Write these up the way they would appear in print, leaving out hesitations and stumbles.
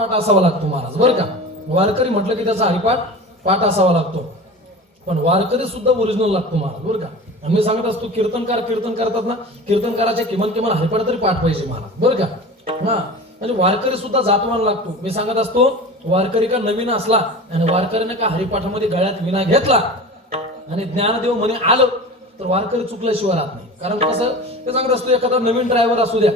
पाठ असावा लागतो महाराज बरं का. वारकरी म्हटलं की त्याचा हरिपाठ पाठ असावा लागतो, पण वारकरी सुद्धा ओरिजिनल लागतो महाराज बरं का. आणि मी सांगत असतो कीर्तनकार कीर्तन करतात ना, कीर्तनकाराचे किमान किमान हरिपाठ तरी पाठ पाहिजे महाराज बरं का. हा म्हणजे वारकरी सुद्धा जातवान लागतो. मी सांगत असतो वारकरी का नवीन असला आणि वारकरीने का हरिपाठामध्ये गळ्यात विना घेतला आणि ज्ञानदेव म्हणे आलं तर वारकरी चुकल्याशिवाय राहत नाही. कारण कसं ते सांगत असतो एखादा नवीन ड्रायव्हर असू द्या,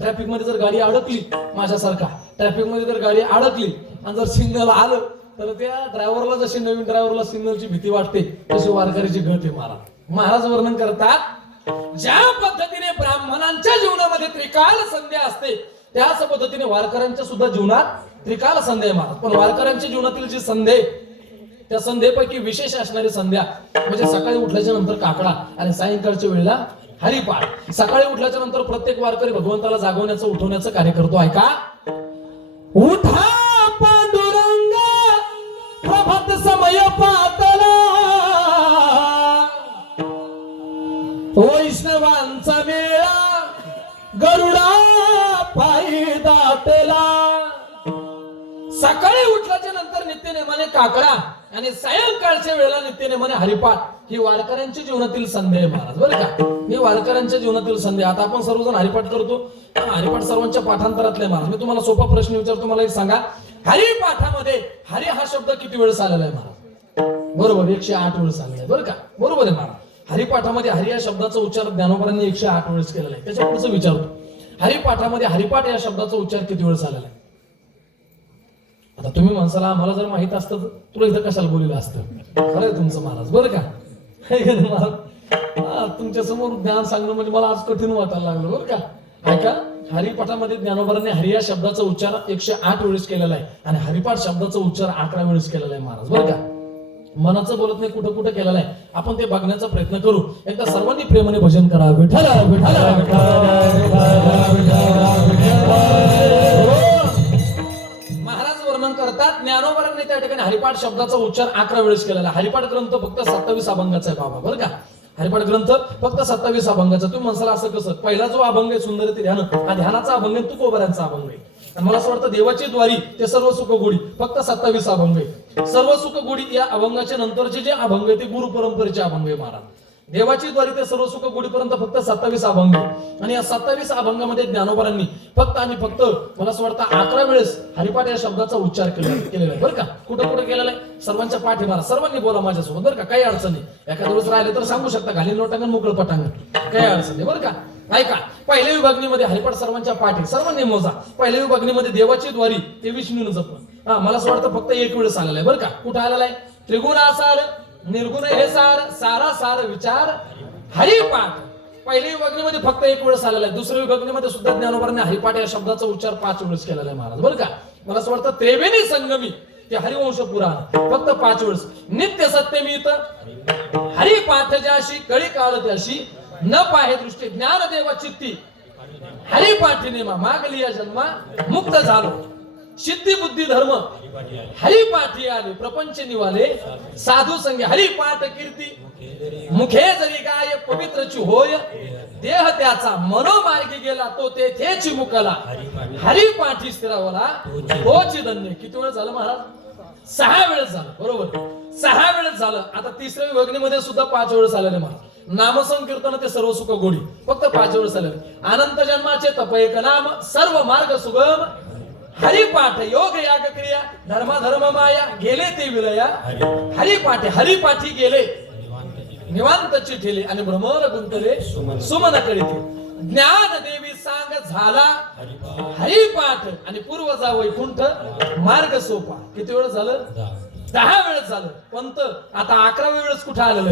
ट्रॅफिक मध्ये जर गाडी अडकली, माझ्यासारखा ट्रॅफिक मध्ये जर गाडी अडकली आणि जर सिग्नल आलं तर त्या ड्रायव्हरला जशी नवीन ड्रायव्हरला सिग्नलची भीती वाटते तशी वारकरीची गळते महाराज. महाराज वर्णन करतात ज्या पद्धतीने ब्राह्मणांच्या जीवनामध्ये त्रिकाल संध्या असते त्याच पद्धतीने वारकऱ्यांच्या सुद्धा जीवनात त्रिकाल संध्या आहे महाराज. पण वारकऱ्यांच्या जीवनातील जी संध्या त्या संध्येपैकी विशेष असणारी संध्या म्हणजे सकाळी उठल्याच्या नंतर काकडा आणि सायंकाळच्या वेळेला हरिपाठ. सकाळी उठल्याच्या नंतर प्रत्येक वारकरी भगवंताला जागवण्याचं उठवण्याचं कार्य करतो. ऐका, उठा पांडुरंग प्रभात समय पातला, वैष्णवांचा मेळा गरुडा पायी दाटला. सकाळी उठल्याच्या नंतर नित्यनेमाने काकडा आणि सायंकाळच्या वेळेला नित्यनेमाने हरिपाठ ही वारकऱ्यांच्या जीवनातील संध्या आहे महाराज बरं का. ही वारकऱ्यांच्या जीवनातील संध्या. आता आपण सर्वजण हरिपाठ करतो, हरिपाठ सर्वांच्या पाठांतरातले महाराज. मी तुम्हाला सोपा प्रश्न विचारतो, मला एक सांगा, हरिपाठामध्ये हरी हा शब्द किती वेळेस आलेला आहे महाराज? बरोबर 108 वेळेस आलेला आहे बरं का. बरोबर आहे महाराज. हरिपाठामध्ये हरी या शब्दाचा उच्चार ज्ञानोबांनी 108 वेळेस केलेला आहे. त्याच्या पुढचं विचारतो, हरिपाठामध्ये हरिपाठ या शब्दाचा उच्चार किती वेळेस आलेला आहे? आता तुम्ही म्हणसाला आम्हाला जर माहित असतं तुला इथं कशाला बोललेलं असतं. खरंय तुमचं महाराज बरं का. तुमच्या समोर ज्ञान सांगणं म्हणजे मला आज कठीण वाटायला लागलं बरं का. ऐका, हरिपाठामध्ये ज्ञानोबांनी हरी या शब्दाचा उच्चार 108 वेळेस केलेला आहे आणि हरिपाठ शब्दाचा उच्चार 11 वेळेस केलेला आहे महाराज बरं का. मनाचं बोलत नाही, कुठं कुठं केलेलं आहे आपण ते बघण्याचा प्रयत्न करू. एकदा सर्वांनी प्रेमाने भजन करा, विठ्ठल करतात. ज्ञानोबांनी त्या ठिकाणी हरिपाठ शब्दाचा उच्चार 11 वेळेस केलेला. हरिपाठ ग्रंथ फक्त 27 अभंगाचा आहे बाबा बरं का. हरिपाठ ग्रंथ फक्त 27 अभंगाचा. तुम्ही म्हणसाल असं कसं? पहिला जो अभंग आहे सुंदर ते ध्यान, हा ध्यानाचा अभंग आहे, तुकोबारांचा अभंग आहे. आणि मला असं वाटतं देवाची द्वारी ते सर्व सुख गोडी फक्त 27 अभंग आहे. सर्व सुख गोडी या अभंगाच्या नंतरचे जे अभंग आहे ते गुरु परंपरेचे अभंग आहे महाराज. देवाची द्वारी ते सर्व सुख गोडीपर्यंत फक्त 27 अभंग आणि या 27 अभंगामध्ये ज्ञानोबांनी फक्त आणि फक्त मला असं वाटतं 11 वेळेस हरिपाठ या शब्दाचा उच्चार केलेला आहे बरं का. कुठं कुठं केलेला आहे? सर्वांच्या पाठी मारा, सर्वांनी बोला माझ्यासोबत बरं का. काही अडचण नाही. एखाद्या वेळेस राहिले तर सांगू शकता, घालीन लोटांगण मोकळ पटांगण, काही अडचण नाही बरं का. ऐका, पहिल्या विभागणीमध्ये हरिपाठ सर्वांच्या पाठी, सर्वांनी मोजा. पहिल्या विभागणीमध्ये देवाची द्वारी ते विष्णून जपलं. हा मला असं वाटतं फक्त 1 वेळेस आलेला आहे बरं का. कुठं आलेला आहे? त्रिगुणासार निर्गुण हे सार, सारा सार विचार हरिपाठ पहिल्या विभागणीमध्ये फक्त 1 वेळेस आलेला आहे. दुसऱ्या विभागणीमध्ये सुद्धा ज्ञानोबांनी हरिपाठ या शब्दाचा उच्चार 5 वेळेस केलेला आहे महाराज बरं का. मला असं वाटतं त्रिवेणी संगमी ते हरिवंश पुराण फक्त 5 वेळेस. नित्य सत्यमित हरिपाठ ज्याशी कळी काळ त्याशी न पाहे दृष्टी ज्ञानदेवा चित्ती हरिपाठी नेमा मागली या जन्मा मुक्त झालो. सिद्धी बुद्धी धर्म हरिपाठी आले प्रपंच निवाले साधू संगे हरिपाठ कीर्ती मुखे जरी गाय पवित्रची होय देह त्याचा मनोमार्गी गेला तो तेथेची मुकला हरिपाठी स्थिरावला तोची धन्य. किती वेळ झालं महाराज? 6 वेळेस झालं बरोबर. 6 वेळेस झालं. आता तिसऱ्या विभागणीमध्ये सुद्धा 5 वेळेस आलेले महाराज. नामसंकीर्तन ते सर्व सुख गोडी फक्त 5 वेळेस आलेले. अनंत जन्माचे तप एक नाम सर्व मार्ग सुगम हरिपाठ योग याग क्रिया धर्मा धर्म माया गेले ते विलया हरिपाठी गेले निवांत चिठेले आणि भ्रमर गुंतले सुमन करीते. ज्ञान देवी सांग झाला हरिपाठ आणि पूर्वजा वैकुंठ मार्ग सोपा. किती वेळ झालं? 10 वेळेस झालं. पंत आता 11व्या वेळेस कुठे आलेलं?